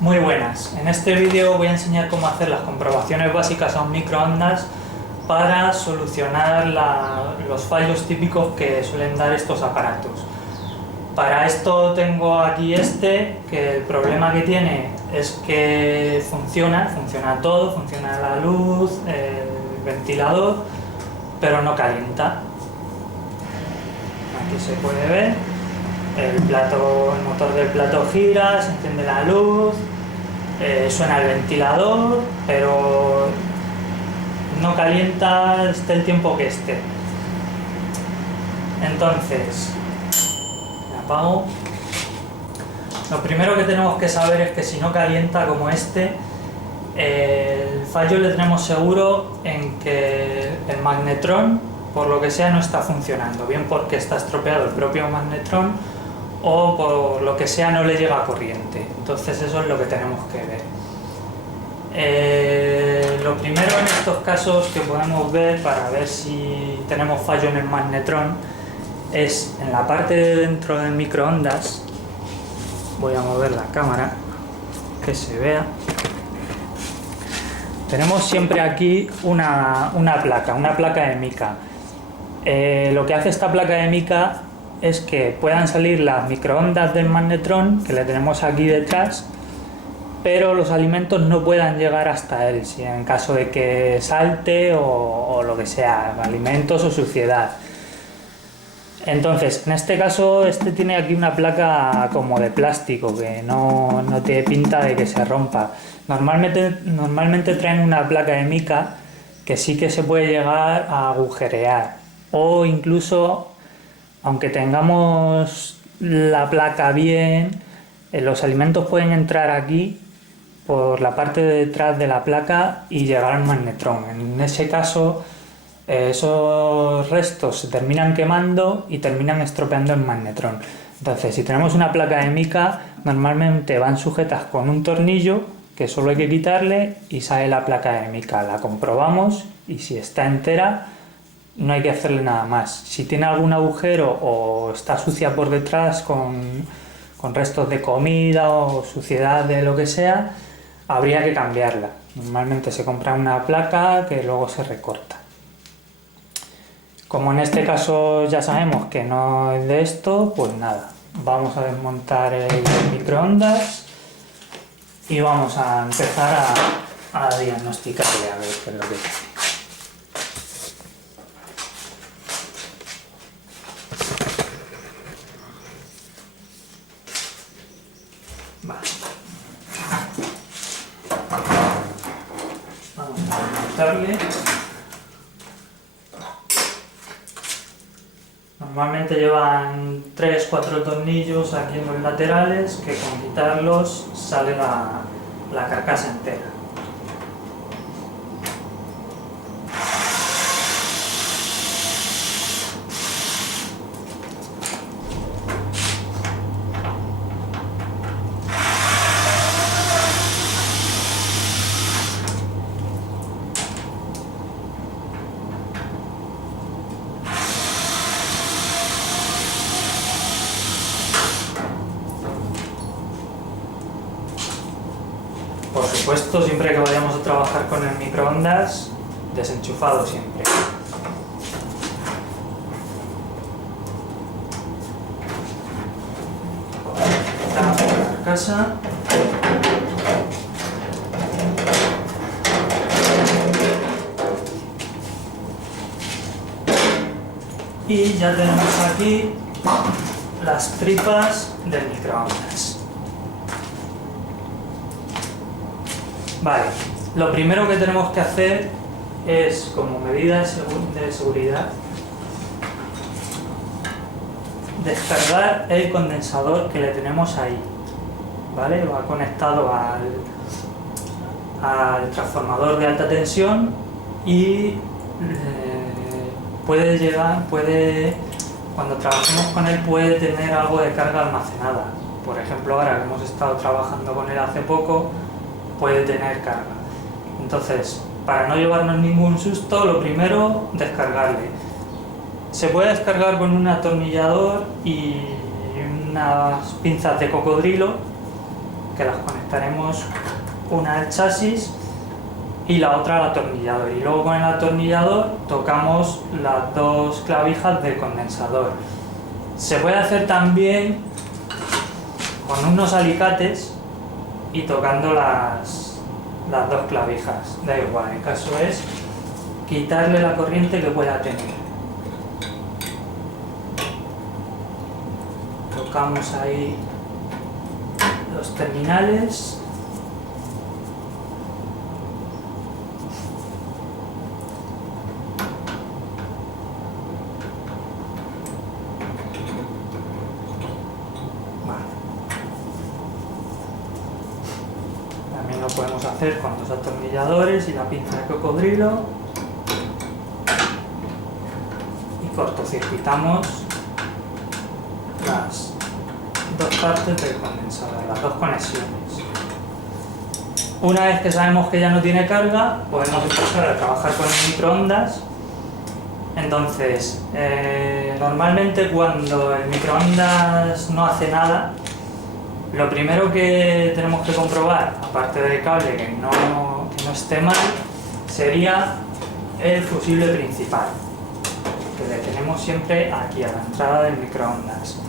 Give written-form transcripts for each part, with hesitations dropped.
Muy buenas, en este vídeo voy a enseñar cómo hacer las comprobaciones básicas a un microondas para solucionar los fallos típicos que suelen dar estos aparatos. Para esto tengo aquí que el problema que tiene es que funciona todo, funciona la luz, el ventilador, pero no calienta. Aquí se puede ver. El motor del plato gira, se enciende la luz, suena el ventilador, pero no calienta esté el tiempo que esté. Entonces, me apago. Lo primero que tenemos que saber es que si no calienta como el fallo le tenemos seguro en que el magnetrón, por lo que sea, no está funcionando, bien porque está estropeado el propio magnetrón o por lo que sea no le llega corriente. Entonces eso es lo que tenemos que ver. Lo primero en estos casos que podemos ver para ver si tenemos fallo en el magnetrón es en la parte de dentro del microondas. Voy a mover la cámara que se vea. Tenemos siempre aquí una placa de mica. Lo que hace esta placa de mica es que puedan salir las microondas del magnetrón que le tenemos aquí detrás, pero los alimentos no puedan llegar hasta él, si en caso de que salte o lo que sea, alimentos o suciedad. Entonces, en este caso, tiene aquí una placa como de plástico que no tiene pinta de que se rompa. Normalmente traen una placa de mica que sí que se puede llegar a agujerear, o incluso, aunque tengamos la placa bien, los alimentos pueden entrar aquí por la parte de detrás de la placa y llegar al magnetrón. En ese caso, esos restos se terminan quemando y terminan estropeando el magnetrón. Entonces, si tenemos una placa de mica, normalmente van sujetas con un tornillo que solo hay que quitarle y sale la placa de mica. La comprobamos y si está entera, no hay que hacerle nada más. Si tiene algún agujero o está sucia por detrás con restos de comida o suciedad de lo que sea, habría que cambiarla. Normalmente se compra una placa que luego se recorta. Como en este caso ya sabemos que no es de esto, pues nada, vamos a desmontar el microondas y vamos a empezar a diagnosticarle a ver qué es lo que tiene. Vale. Vamos a desmontarle. Normalmente llevan 3-4 tornillos aquí en los laterales que con quitarlos sale la carcasa entera. Por supuesto, siempre que vayamos a trabajar con el microondas, desenchufado siempre. Quitamos la carcasa. Y ya tenemos aquí las tripas del microondas. Vale, lo primero que tenemos que hacer es, como medida de seguridad, descargar el condensador que le tenemos ahí. ¿Vale? Va conectado al transformador de alta tensión y cuando trabajemos con él puede tener algo de carga almacenada. Por ejemplo, ahora que hemos estado trabajando con él hace poco, puede tener carga. Entonces, para no llevarnos ningún susto, lo primero, descargarle. Se puede descargar con un atornillador y unas pinzas de cocodrilo que las conectaremos una al chasis y la otra al atornillador, y luego con el atornillador tocamos las dos clavijas del condensador. Se puede hacer también con unos alicates y tocando las dos clavijas, da igual, el caso es quitarle la corriente que pueda tener. Tocamos ahí los terminales. También lo podemos hacer con los atornilladores y la pinza de cocodrilo. Y cortocircuitamos las dos partes del condensador, las dos conexiones. Una vez que sabemos que ya no tiene carga, podemos empezar a trabajar con el microondas. Entonces, normalmente cuando el microondas no hace nada, lo primero que tenemos que comprobar, aparte del cable que no esté mal, sería el fusible principal, que le tenemos siempre aquí a la entrada del microondas.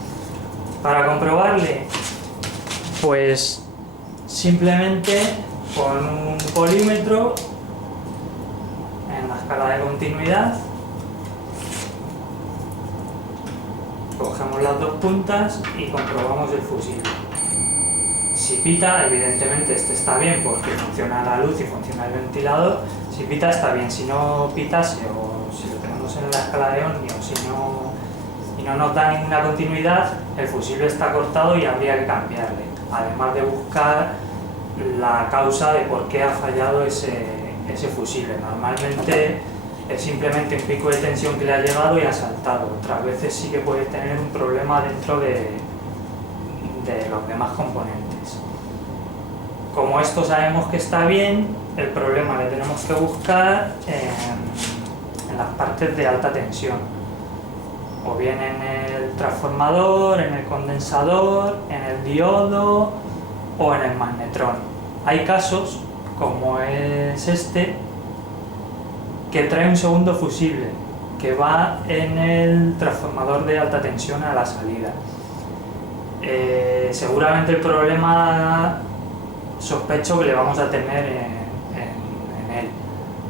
Para comprobarle, pues simplemente con un polímetro en la escala de continuidad cogemos las dos puntas y comprobamos el fusible. Si pita, evidentemente este está bien porque funciona la luz y funciona el ventilador. Si pita está bien, si no pitase o si lo tenemos en la escala de ohmios y no nos da ninguna continuidad, el fusible está cortado y habría que cambiarle, además de buscar la causa de por qué ha fallado ese fusible. Normalmente es simplemente un pico de tensión que le ha llegado y ha saltado. Otras veces sí que puede tener un problema dentro de los demás componentes. Como esto sabemos que está bien, el problema le tenemos que buscar en las partes de alta tensión, o bien en el transformador, en el condensador, en el diodo o en el magnetrón. Hay casos, como es este, que trae un segundo fusible que va en el transformador de alta tensión a la salida. Seguramente el problema sospecho que le vamos a tener en él.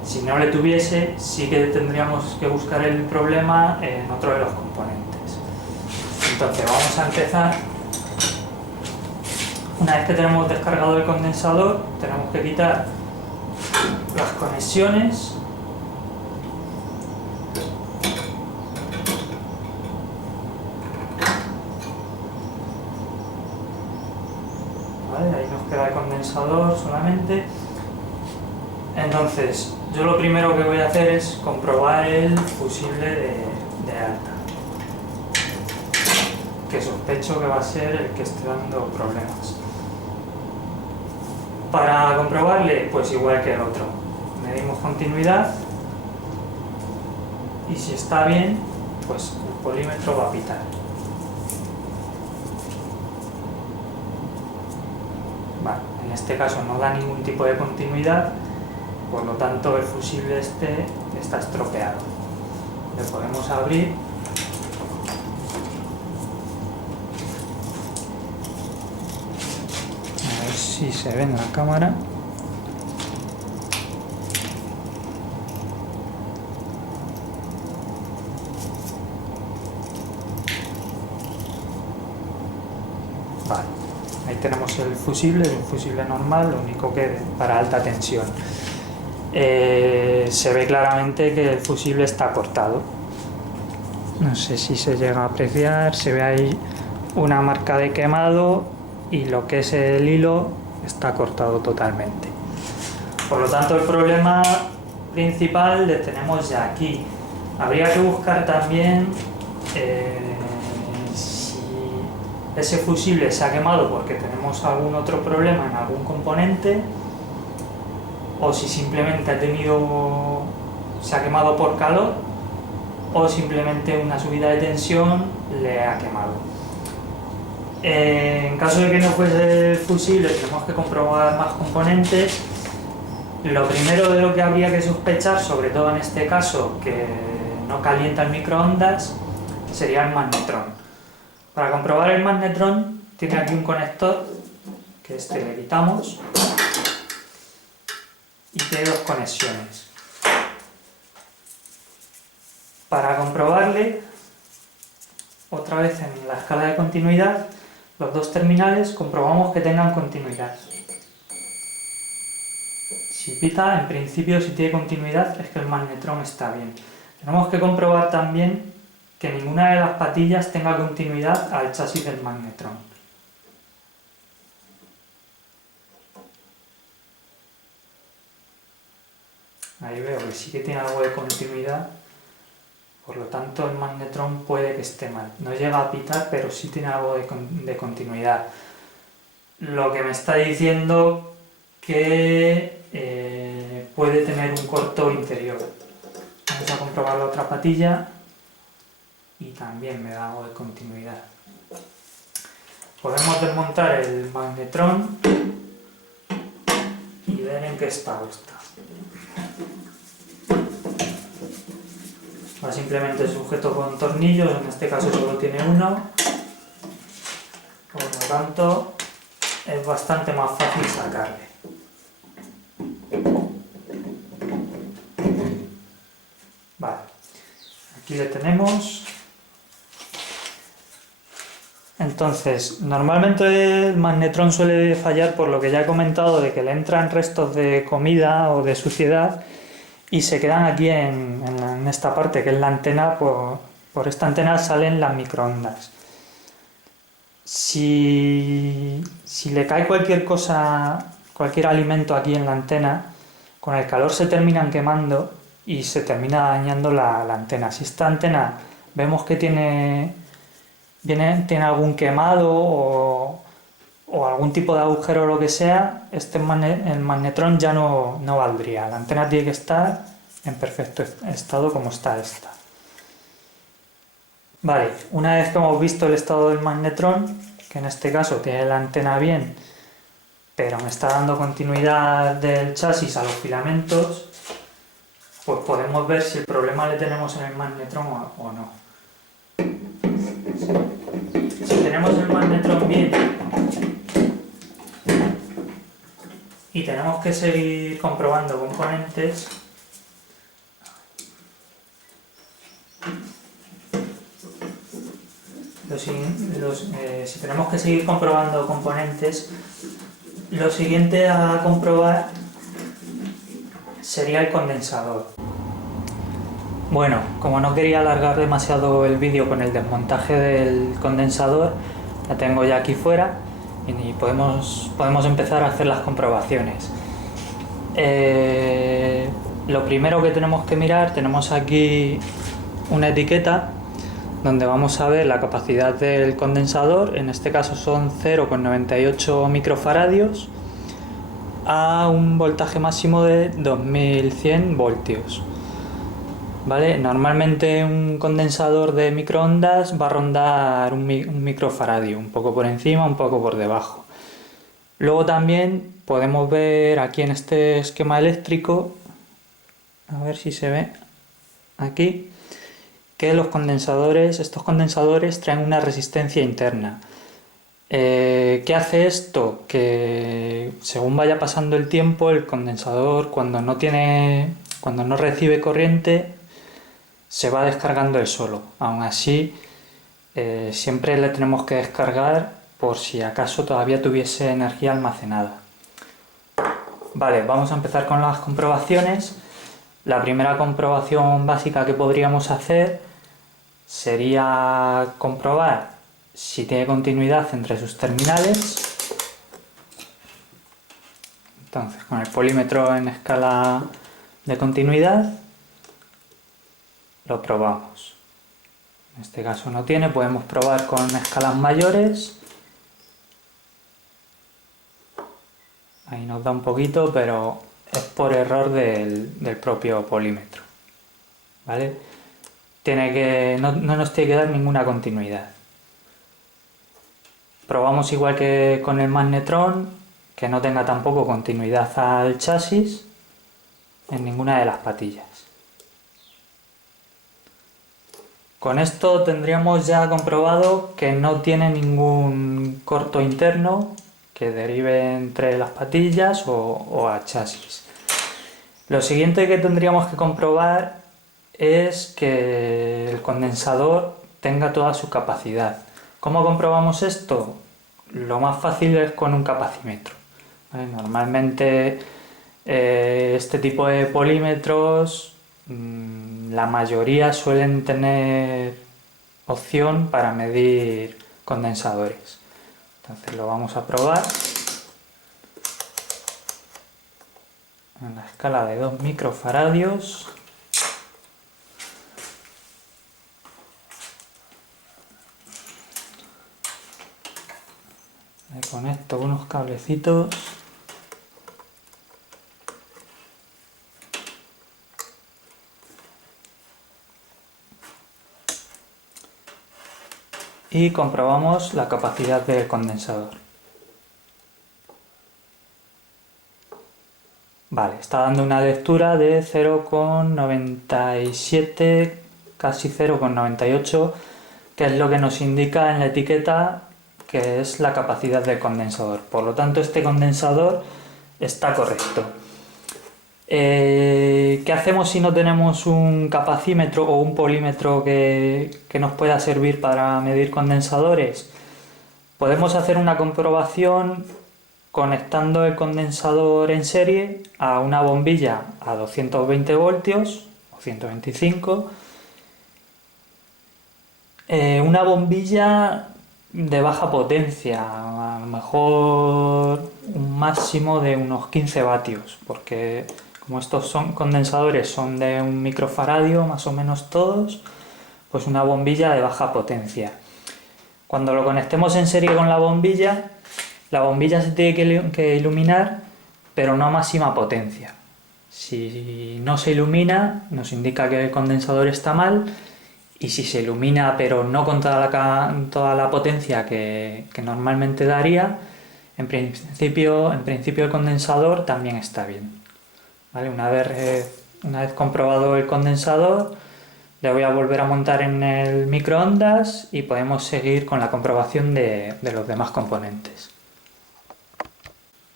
Si no le tuviese, sí que tendríamos que buscar el problema en otro de los componentes. Entonces vamos a empezar. Una vez que tenemos descargado el condensador, tenemos que quitar las conexiones. Ahí nos queda el condensador solamente. Entonces, yo lo primero que voy a hacer es comprobar el fusible de alta, que sospecho que va a ser el que esté dando problemas. Para comprobarle, pues igual que el otro, medimos continuidad y si está bien, pues el polímetro va a pitar. Vale, en este caso no da ningún tipo de continuidad, por lo tanto el fusible este está estropeado. Le podemos abrir. A ver si se ve en la cámara. Vale. Ahí tenemos el fusible, un fusible normal, lo único que para alta tensión. Se ve claramente que el fusible está cortado. No sé si se llega a apreciar, se ve ahí una marca de quemado y lo que es el hilo está cortado totalmente. Por lo tanto, el problema principal le tenemos ya aquí. Habría que buscar también si ese fusible se ha quemado porque tenemos algún otro problema en algún componente, o si simplemente se ha quemado por calor, o simplemente una subida de tensión le ha quemado. En caso de que no fuese fusible, tenemos que comprobar más componentes. Lo primero de lo que habría que sospechar, sobre todo en este caso, que no calienta el microondas, sería el magnetrón. Para comprobar el magnetrón, tiene aquí un conector, que este le quitamos, y tiene dos conexiones. Para comprobarle, otra vez en la escala de continuidad, los dos terminales comprobamos que tengan continuidad. Si pita, en principio, si tiene continuidad, es que el magnetrón está bien. Tenemos que comprobar también que ninguna de las patillas tenga continuidad al chasis del magnetrón. Ahí veo que sí que tiene algo de continuidad, por lo tanto el magnetrón puede que esté mal. No llega a pitar, pero sí tiene algo de continuidad. Lo que me está diciendo que puede tener un corto interior. Vamos a comprobar la otra patilla y también me da algo de continuidad. Podemos desmontar el magnetrón y ver en qué estado está. Va simplemente sujeto con tornillos, en este caso solo tiene uno, por lo tanto es bastante más fácil sacarle. Vale, aquí le tenemos. Entonces, normalmente el magnetrón suele fallar por lo que ya he comentado, de que le entran restos de comida o de suciedad y se quedan aquí en esta parte, que es la antena. Por esta antena salen las microondas. Si le cae cualquier cosa, cualquier alimento aquí en la antena, con el calor se terminan quemando y se termina dañando la antena. Si esta antena vemos que tiene algún quemado o algún tipo de agujero o lo que sea, el magnetrón ya no valdría. La antena tiene que estar en perfecto estado como está esta. Vale, una vez que hemos visto el estado del magnetrón, que en este caso tiene la antena bien, pero me está dando continuidad del chasis a los filamentos, pues podemos ver si el problema le tenemos en el magnetrón o no. Si tenemos el magnetrón bien y tenemos que seguir comprobando componentes, si tenemos que seguir comprobando componentes, lo siguiente a comprobar sería el condensador. Bueno, como no quería alargar demasiado el vídeo con el desmontaje del condensador, la tengo ya aquí fuera y podemos empezar a hacer las comprobaciones. Lo primero que tenemos que mirar, tenemos aquí una etiqueta donde vamos a ver la capacidad del condensador. En este caso son 0,98 microfaradios a un voltaje máximo de 2100 voltios. ¿Vale? Normalmente un condensador de microondas va a rondar un microfaradio, un poco por encima, un poco por debajo. Luego también podemos ver aquí en este esquema eléctrico, a ver si se ve aquí, que estos condensadores traen una resistencia interna. ¿Qué hace esto? Que según vaya pasando el tiempo, el condensador cuando no recibe corriente se va descargando él solo. Aún así, siempre le tenemos que descargar por si acaso todavía tuviese energía almacenada. Vale, vamos a empezar con las comprobaciones. La primera comprobación básica que podríamos hacer sería comprobar si tiene continuidad entre sus terminales. Entonces, con el polímetro en escala de continuidad lo probamos. En este caso no tiene, podemos probar con escalas mayores. Ahí nos da un poquito, pero es por error del propio polímetro. ¿Vale? No nos tiene que dar ninguna continuidad. Probamos igual que con el magnetron, que no tenga tampoco continuidad al chasis en ninguna de las patillas. Con esto tendríamos ya comprobado que no tiene ningún corto interno que derive entre las patillas o a chasis. Lo siguiente que tendríamos que comprobar es que el condensador tenga toda su capacidad. ¿Cómo comprobamos esto? Lo más fácil es con un capacímetro. ¿Vale? Normalmente este tipo de polímetros, la mayoría suelen tener opción para medir condensadores. Entonces lo vamos a probar en la escala de 2 microfaradios. Le conecto unos cablecitos. Y comprobamos la capacidad del condensador. Vale, está dando una lectura de 0,97, casi 0,98, que es lo que nos indica en la etiqueta que es la capacidad del condensador. Por lo tanto, este condensador está correcto. ¿Qué hacemos si no tenemos un capacímetro o un polímetro que nos pueda servir para medir condensadores? Podemos hacer una comprobación conectando el condensador en serie a una bombilla a 220 voltios o 125. Una bombilla de baja potencia, a lo mejor un máximo de unos 15 vatios, porque como estos condensadores son de 1 microfaradio más o menos todos, pues una bombilla de baja potencia. Cuando lo conectemos en serie con la bombilla se tiene que iluminar, pero no a máxima potencia. Si no se ilumina, nos indica que el condensador está mal, y si se ilumina pero no con toda la potencia que normalmente daría, en principio el condensador también está bien. ¿Vale? Una vez comprobado el condensador, le voy a volver a montar en el microondas y podemos seguir con la comprobación de los demás componentes.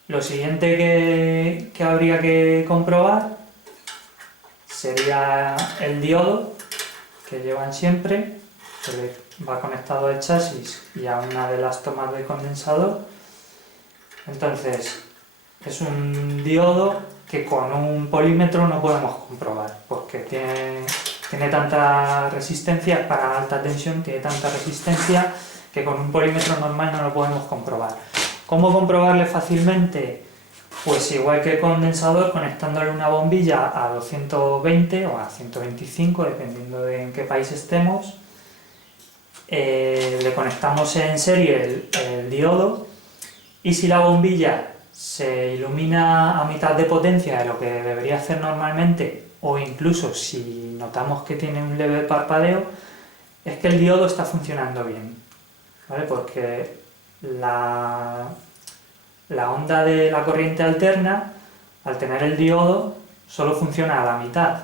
Lo siguiente que habría que comprobar sería el diodo que llevan siempre, que va conectado al chasis y a una de las tomas de condensador. Entonces, es un diodo que con un polímetro no podemos comprobar, porque tiene tanta resistencia para alta tensión, tiene tanta resistencia que con un polímetro normal no lo podemos comprobar. ¿Cómo comprobarle fácilmente? Pues igual que el condensador, conectándole una bombilla a 220 o a 125, dependiendo de en qué país estemos, le conectamos en serie el diodo, y si la bombilla se ilumina a mitad de potencia de lo que debería hacer normalmente, o incluso si notamos que tiene un leve parpadeo, es que el diodo está funcionando bien, ¿vale? Porque la onda de la corriente alterna, al tener el diodo, solo funciona a la mitad.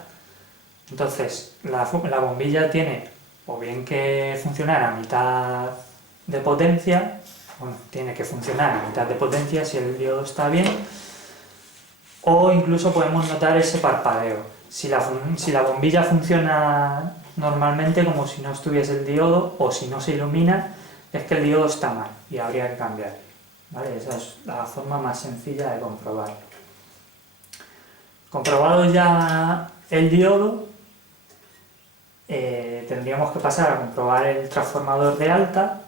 Entonces, la bombilla tiene o bien que funcionar a mitad de potencia, bueno, tiene que funcionar a mitad de potencia si el diodo está bien, o incluso podemos notar ese parpadeo. Si la bombilla funciona normalmente como si no estuviese el diodo, o si no se ilumina, es que el diodo está mal y habría que cambiarlo. ¿Vale? Esa es la forma más sencilla de comprobarlo. Comprobado ya el diodo, tendríamos que pasar a comprobar el transformador de alta,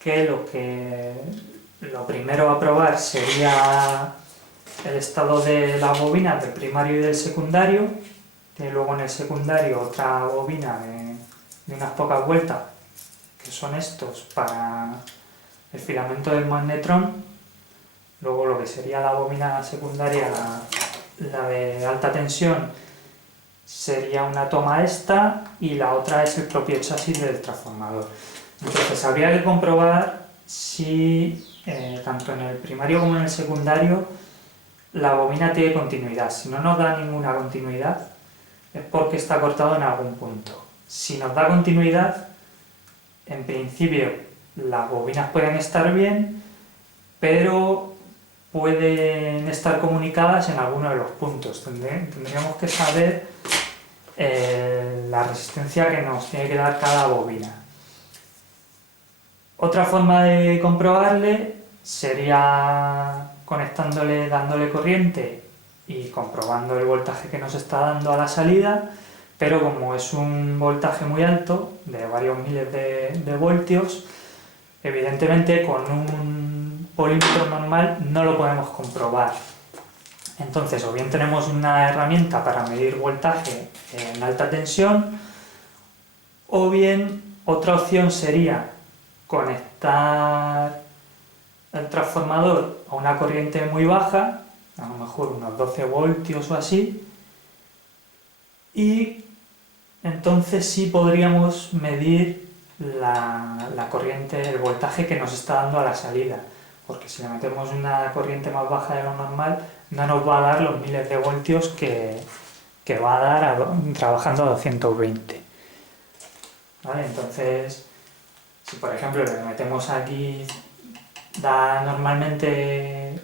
que lo primero a probar sería el estado de las bobinas del primario y del secundario. Tiene luego en el secundario otra bobina de unas pocas vueltas, que son estos para el filamento del magnetrón. Luego lo que sería la bobina secundaria, la de alta tensión, sería una toma esta, y la otra es el propio chasis del transformador. Entonces habría que comprobar si tanto en el primario como en el secundario la bobina tiene continuidad. Si no nos da ninguna continuidad es porque está cortado en algún punto. Si nos da continuidad, en principio las bobinas pueden estar bien, pero pueden estar comunicadas en alguno de los puntos. Tendríamos que saber la resistencia que nos tiene que dar cada bobina. Otra forma de comprobarle sería conectándole, dándole corriente y comprobando el voltaje que nos está dando a la salida, pero como es un voltaje muy alto, de varios miles de voltios, evidentemente con un polímetro normal no lo podemos comprobar. Entonces, o bien tenemos una herramienta para medir voltaje en alta tensión, o bien otra opción sería conectar el transformador a una corriente muy baja, a lo mejor unos 12 voltios o así, y entonces sí podríamos medir la corriente, el voltaje que nos está dando a la salida, porque si le metemos una corriente más baja de lo normal no nos va a dar los miles de voltios que va a dar trabajando a 220. ¿Vale? Entonces, si por ejemplo le metemos aquí, da normalmente,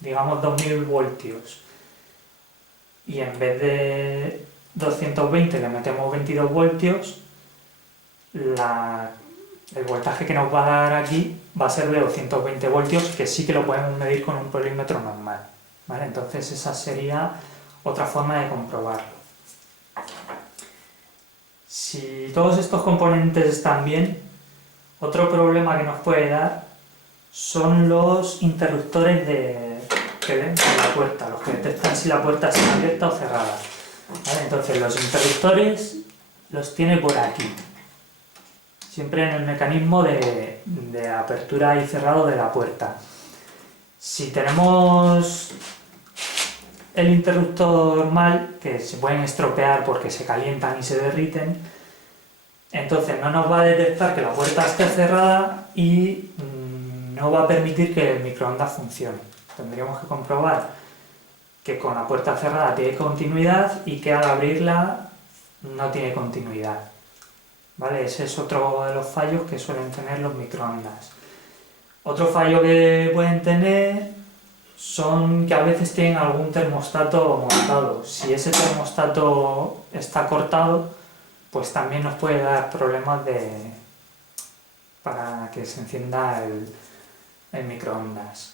digamos, 2000 voltios, y en vez de 220 le metemos 22 voltios, el voltaje que nos va a dar aquí va a ser de 220 voltios, que sí que lo podemos medir con un polímetro normal. ¿Vale? Entonces esa sería otra forma de comprobarlo. Si todos estos componentes están bien, otro problema que nos puede dar son los interruptores de la puerta, los que detectan si la puerta está abierta o cerrada. ¿Vale? Entonces los interruptores los tiene por aquí, siempre en el mecanismo de apertura y cerrado de la puerta. Si tenemos el interruptor mal, que se pueden estropear porque se calientan y se derriten, entonces no nos va a detectar que la puerta esté cerrada y no va a permitir que el microondas funcione. Tendríamos que comprobar que con la puerta cerrada tiene continuidad y que al abrirla no tiene continuidad. ¿Vale? Ese es otro de los fallos que suelen tener los microondas. Otro fallo que pueden tener son que a veces tienen algún termostato montado. Si ese termostato está cortado, pues también nos puede dar problemas para que se encienda el microondas.